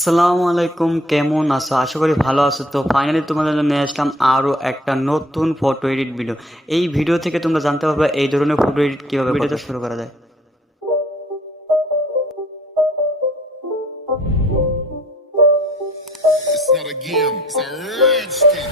আসসালামু আলাইকুম, কেমন আছো? আশা করি ভালো আছো। তো ফাইনালি তোমাদের জন্য নিয়ে আসলাম আরও একটা নতুন ফটো এডিট ভিডিও। এই ভিডিও থেকে তোমরা জানতে পারবে এই ধরনের ফটো এডিট কীভাবে ভিডিওতে শুরু করা যায়। It's not a game, it's a rich thing.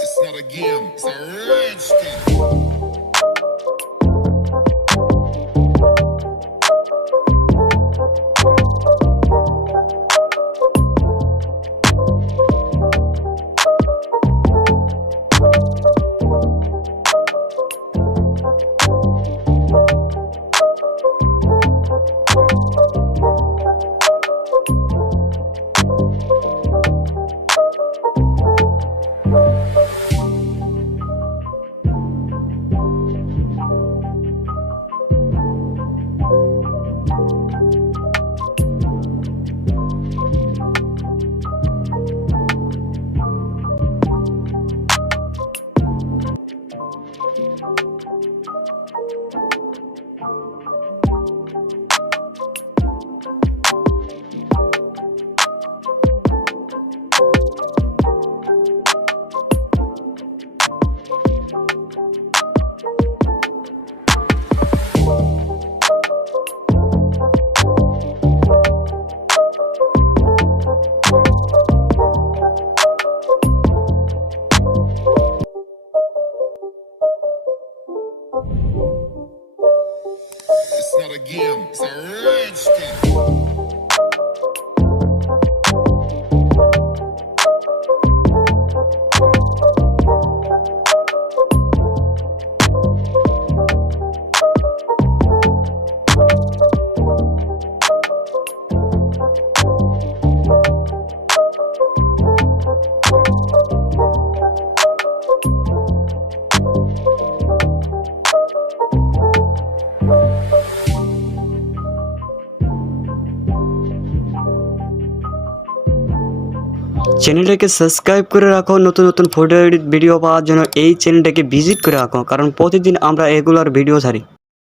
It's not a game, it's a rich thing. It's not a game, it's a rich thing. চ্যানেলটাকে সাবস্ক্রাইব করে রাখো, নতুন নতুন ফটো এডিট ভিডিও পাওয়ার জন্য এই চ্যানেলটাকে ভিজিট করে রাখো, কারণ প্রতিদিন আমরা এগুলার ভিডিও ছাড়ি।